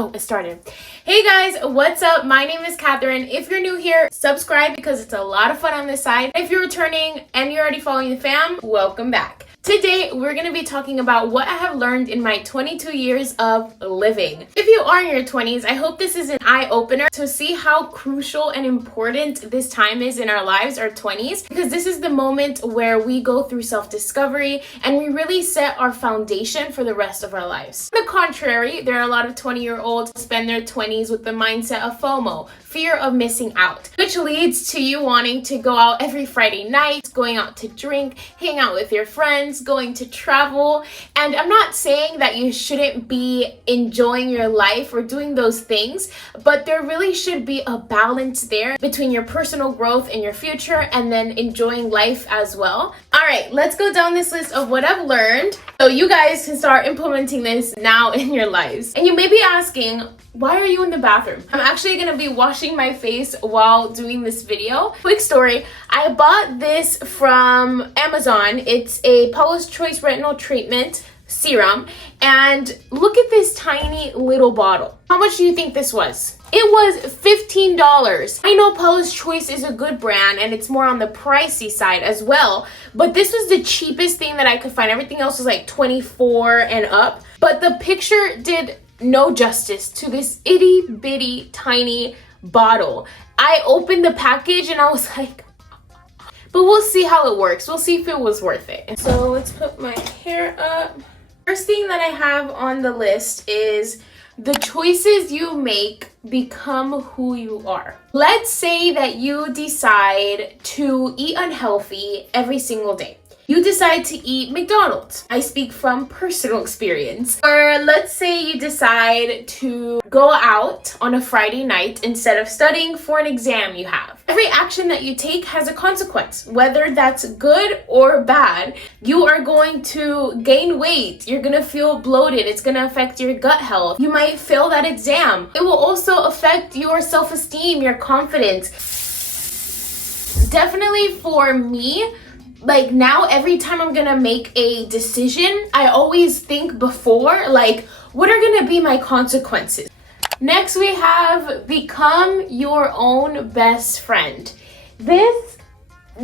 Oh, it started. Hey guys, what's up? My name is Catherine. If you're new here, subscribe because it's a lot of fun on this side. If you're returning and you're already following the fam, welcome back. Today, we're going to be talking about what I have learned in my 22 years of living. If you are in your 20s, I hope this is an eye-opener to see how crucial and important this time is in our lives, our 20s, because this is the moment where we go through self-discovery and we really set our foundation for the rest of our lives. On the contrary, there are a lot of 20-year-olds who spend their 20s with the mindset of FOMO, fear of missing out, which leads to you wanting to go out every Friday night, going out to drink, hang out with your friends, going to travel. And I'm not saying that you shouldn't be enjoying your life or doing those things, but there really should be a balance there between your personal growth and your future and then enjoying life as well. All right, let's go down this list of what I've learned so you guys can start implementing this now in your lives. And you may be asking, why are you in the bathroom? I'm actually gonna be washing my face while doing this video. Quick story, I bought this from Amazon. It's a Paula's Choice Retinol Treatment Serum. And look at this tiny little bottle. How much do you think this was? It was $15. I know Paula's Choice is a good brand and it's more on the pricey side as well, but this was the cheapest thing that I could find. Everything else was like $24 and up. But the picture did no justice to this itty bitty tiny bottle. I opened the package and I was like, but we'll see how it works. We'll see if it was worth it. So let's put my hair up. First thing that I have on the list is the choices you make become who you are. Let's say that you decide to eat unhealthy every single day. You decide to eat McDonald's. I speak from personal experience. Or let's say you decide to go out on a Friday night instead of studying for an exam you have. Every action that you take has a consequence, whether that's good or bad. You are going to gain weight. You're gonna feel bloated. It's gonna affect your gut health. You might fail that exam. It will also affect your self-esteem, your confidence. Definitely for me, like now, every time I'm gonna make a decision, I always think before, like, what are gonna be my consequences? Next, we have become your own best friend. This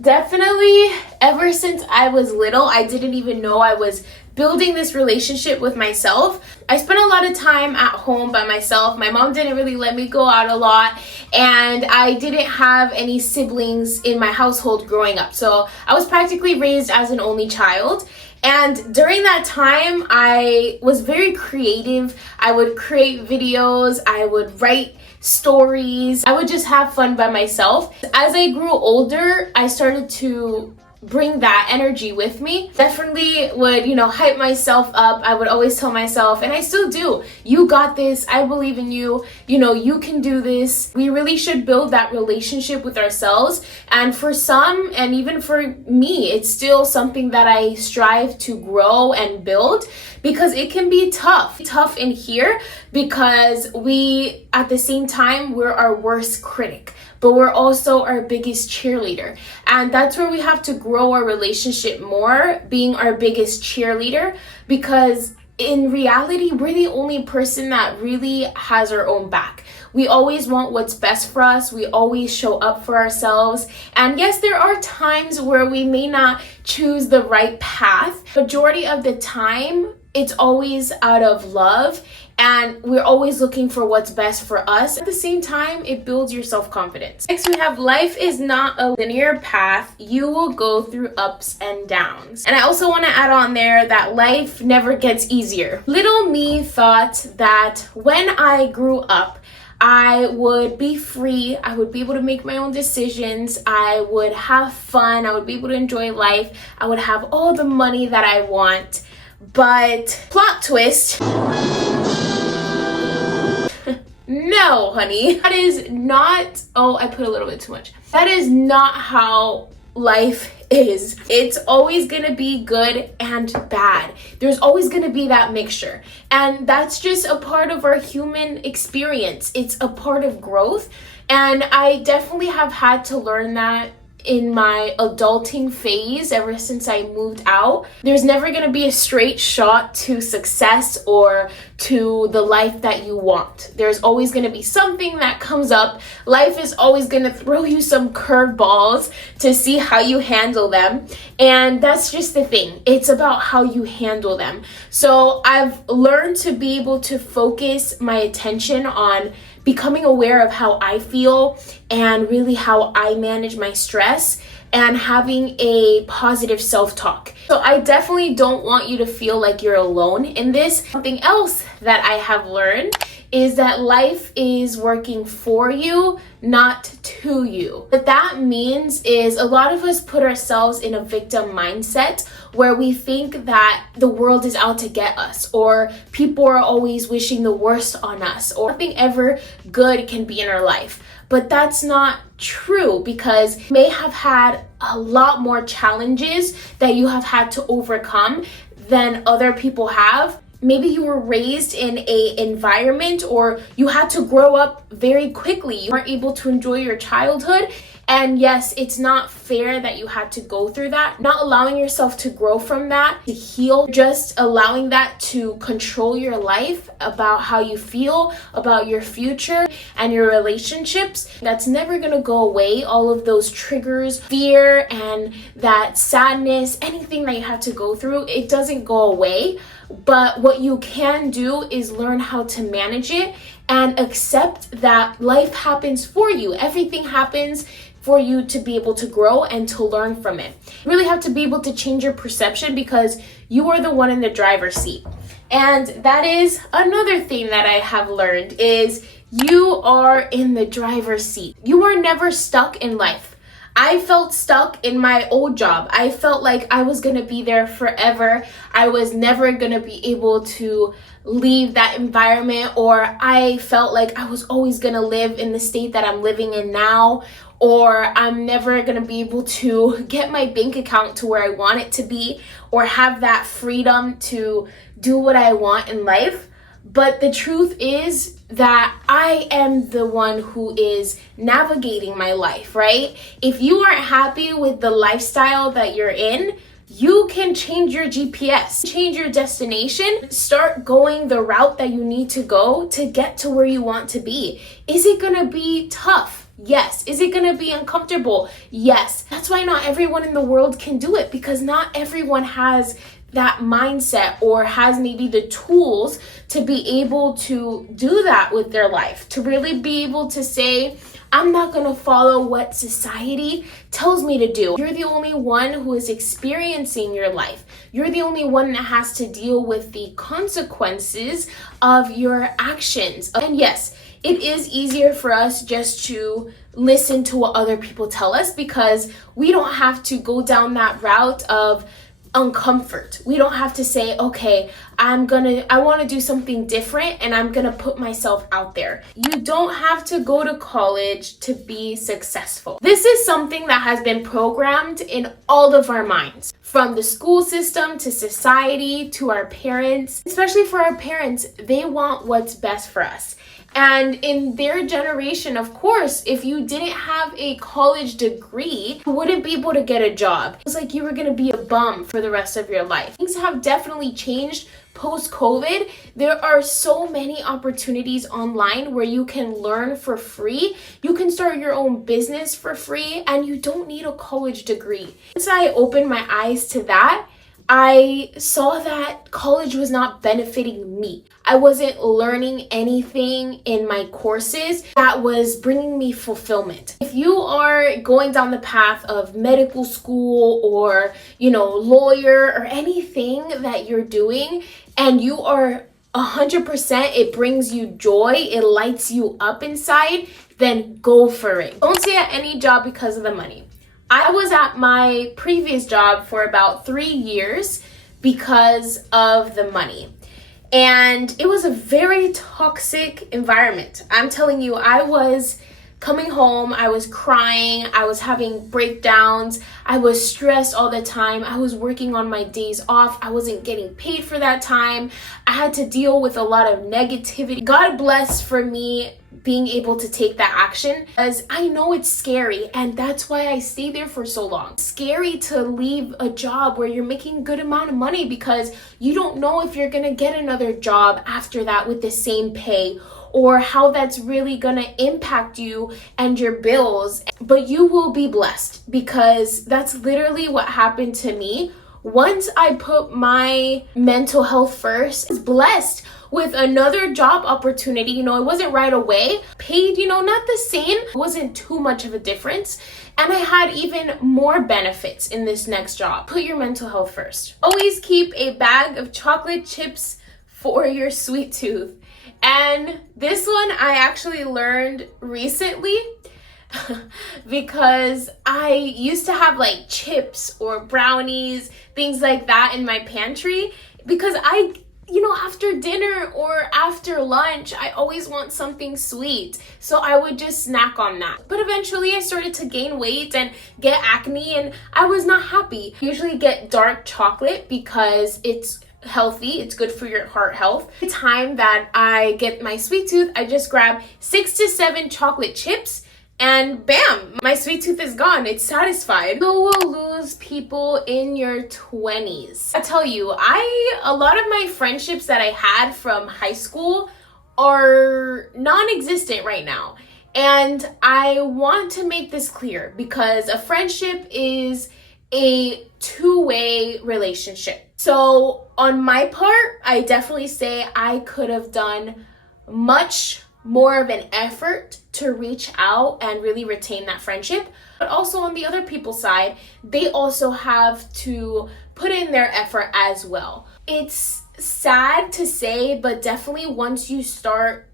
definitely, ever since I was little, I didn't even know I was building this relationship with myself. I spent a lot of time at home by myself. My mom didn't really let me go out a lot, and I didn't have any siblings in my household growing up. So I was practically raised as an only child. And during that time, I was very creative. I would create videos, I would write stories, I would just have fun by myself. As I grew older, I started to bring that energy with me. Definitely would, hype myself up. I would always tell myself, and I still do, you got this, I believe in you, you can do this. We really should build that relationship with ourselves. And for some, and even for me, it's still something that I strive to grow and build, because it can be tough in here, because we, at the same time, we're our worst critic, but we're also our biggest cheerleader. And that's where we have to grow our relationship more, being our biggest cheerleader, because in reality, we're the only person that really has our own back. We always want what's best for us. We always show up for ourselves. And yes, there are times where we may not choose the right path. Majority of the time, it's always out of love, and we're always looking for what's best for us. At the same time, it builds your self-confidence. Next, we have life is not a linear path. You will go through ups and downs. And I also want to add on there that life never gets easier. Little me thought that when I grew up, I would be free, I would be able to make my own decisions, I would have fun, I would be able to enjoy life, I would have all the money that I want. But plot twist, no, honey, that is not, I put a little bit too much. That is not how life is. It's always gonna be good and bad. There's always gonna be that mixture. And that's just a part of our human experience. It's a part of growth. And I definitely have had to learn that in my adulting phase, ever since I moved out, there's never going to be a straight shot to success or to the life that you want. There's always going to be something that comes up. Life is always going to throw you some curveballs to see how you handle them. And that's just the thing. It's about how you handle them. So I've learned to be able to focus my attention on becoming aware of how I feel and really how I manage my stress and having a positive self-talk. So I definitely don't want you to feel like you're alone in this. Something else that I have learned is that life is working for you, not to you. What that means is a lot of us put ourselves in a victim mindset where we think that the world is out to get us, or people are always wishing the worst on us, or nothing ever good can be in our life. But that's not true, because you may have had a lot more challenges that you have had to overcome than other people have. Maybe you were raised in an environment, or you had to grow up very quickly. You weren't able to enjoy your childhood. And yes, it's not fair that you had to go through that. Not allowing yourself to grow from that, to heal, just allowing that to control your life, about how you feel, about your future and your relationships. That's never gonna go away. All of those triggers, fear and that sadness, anything that you have to go through, it doesn't go away. But what you can do is learn how to manage it and accept that life happens for you. Everything happens for you to be able to grow and to learn from it. You really have to be able to change your perception, because you are the one in the driver's seat. And that is another thing that I have learned, is you are in the driver's seat. You are never stuck in life. I felt stuck in my old job. I felt like I was gonna be there forever. I was never gonna be able to leave that environment, or I felt like I was always gonna live in the state that I'm living in now, or I'm never gonna be able to get my bank account to where I want it to be, or have that freedom to do what I want in life. But the truth is that I am the one who is navigating my life, right? If you aren't happy with the lifestyle that you're in, you can change your GPS, change your destination, start going the route that you need to go to get to where you want to be. Is it gonna be tough? Yes. Is it gonna be uncomfortable? Yes. That's why not everyone in the world can do it, because not everyone has that mindset or has maybe the tools to be able to do that with their life, to really be able to say, I'm not going to follow what society tells me to do. You're the only one who is experiencing your life. You're the only one that has to deal with the consequences of your actions. And yes, it is easier for us just to listen to what other people tell us, because we don't have to go down that route of uncomfort. We don't have to say, okay, I want to do something different and I'm going to put myself out there. You don't have to go to college to be successful. This is something that has been programmed in all of our minds, from the school system to society to our parents. Especially for our parents, they want what's best for us. And in their generation, of course, if you didn't have a college degree, you wouldn't be able to get a job. It was like you were going to be a bum for the rest of your life. Things have definitely changed post-COVID. There are so many opportunities online where you can learn for free. You can start your own business for free, and you don't need a college degree. Once I opened my eyes to that, I saw that college was not benefiting me. I wasn't learning anything in my courses that was bringing me fulfillment. If you are going down the path of medical school or, lawyer or anything that you're doing, and you are 100%, it brings you joy, it lights you up inside, then go for it. Don't stay at any job because of the money. I was at my previous job for about 3 years because of the money. And it was a very toxic environment. I'm telling you, I was coming home, I was crying, I was having breakdowns, I was stressed all the time, I was working on my days off, I wasn't getting paid for that time, I had to deal with a lot of negativity. God bless for me being able to take that action, because I know it's scary, and that's why I stayed there for so long. It's scary to leave a job where you're making a good amount of money because you don't know if you're gonna get another job after that with the same pay, or how that's really gonna impact you and your bills. But you will be blessed, because that's literally what happened to me. Once I put my mental health first, I was blessed with another job opportunity. It wasn't right away. Paid, not the same. It wasn't too much of a difference. And I had even more benefits in this next job. Put your mental health first. Always keep a bag of chocolate chips for your sweet tooth. And this one I actually learned recently because I used to have like chips or brownies, things like that in my pantry, because after dinner or after lunch, I always want something sweet. So I would just snack on that. But eventually I started to gain weight and get acne, and I was not happy. I usually get dark chocolate because it's healthy, it's good for your heart health. The time that I get my sweet tooth, I just grab 6 to 7 chocolate chips, and bam, my sweet tooth is gone. It's satisfied. You will lose people in your 20s. I tell you, a lot of my friendships that I had from high school are non-existent right now. And I want to make this clear, because a friendship is a two-way relationship. So on my part, I definitely say I could have done much more of an effort to reach out and really retain that friendship. But also on the other people's side, they also have to put in their effort as well. It's sad to say, but definitely once you start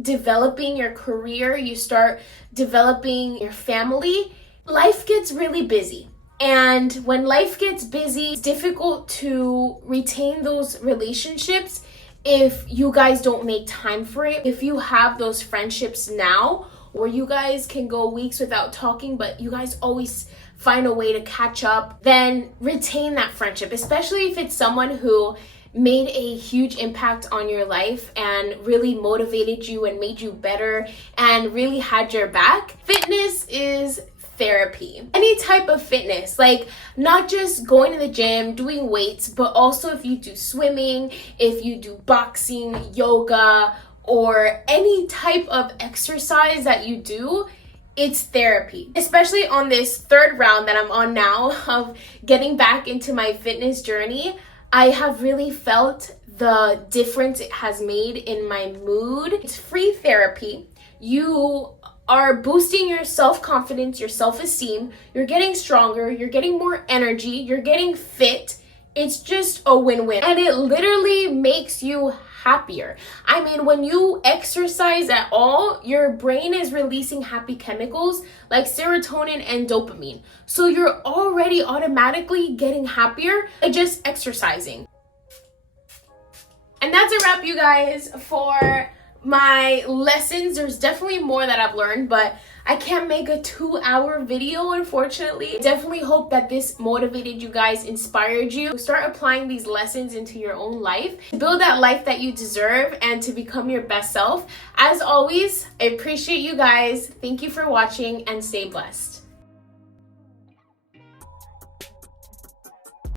developing your career, you start developing your family, life gets really busy. And when life gets busy, it's difficult to retain those relationships if you guys don't make time for it. If you have those friendships now where you guys can go weeks without talking, but you guys always find a way to catch up, then retain that friendship, especially if it's someone who made a huge impact on your life and really motivated you and made you better and really had your back. Fitness is therapy. Any type of fitness, like not just going to the gym, doing weights, but also if you do swimming, if you do boxing, yoga, or any type of exercise that you do, it's therapy. Especially on this third round that I'm on now of getting back into my fitness journey, I have really felt the difference it has made in my mood. It's free therapy. You are boosting your self-confidence, your self-esteem, you're getting stronger, you're getting more energy, you're getting fit. It's just a win-win. And it literally makes you happier. I mean, when you exercise at all, your brain is releasing happy chemicals like serotonin and dopamine. So you're already automatically getting happier by just exercising. And that's a wrap, you guys, for my lessons. There's definitely more that I've learned, but I can't make a 2-hour video, unfortunately. Definitely hope that this motivated you guys, inspired you. Start applying these lessons into your own life. Build that life that you deserve and to become your best self. As always, I appreciate you guys. Thank you for watching and stay blessed.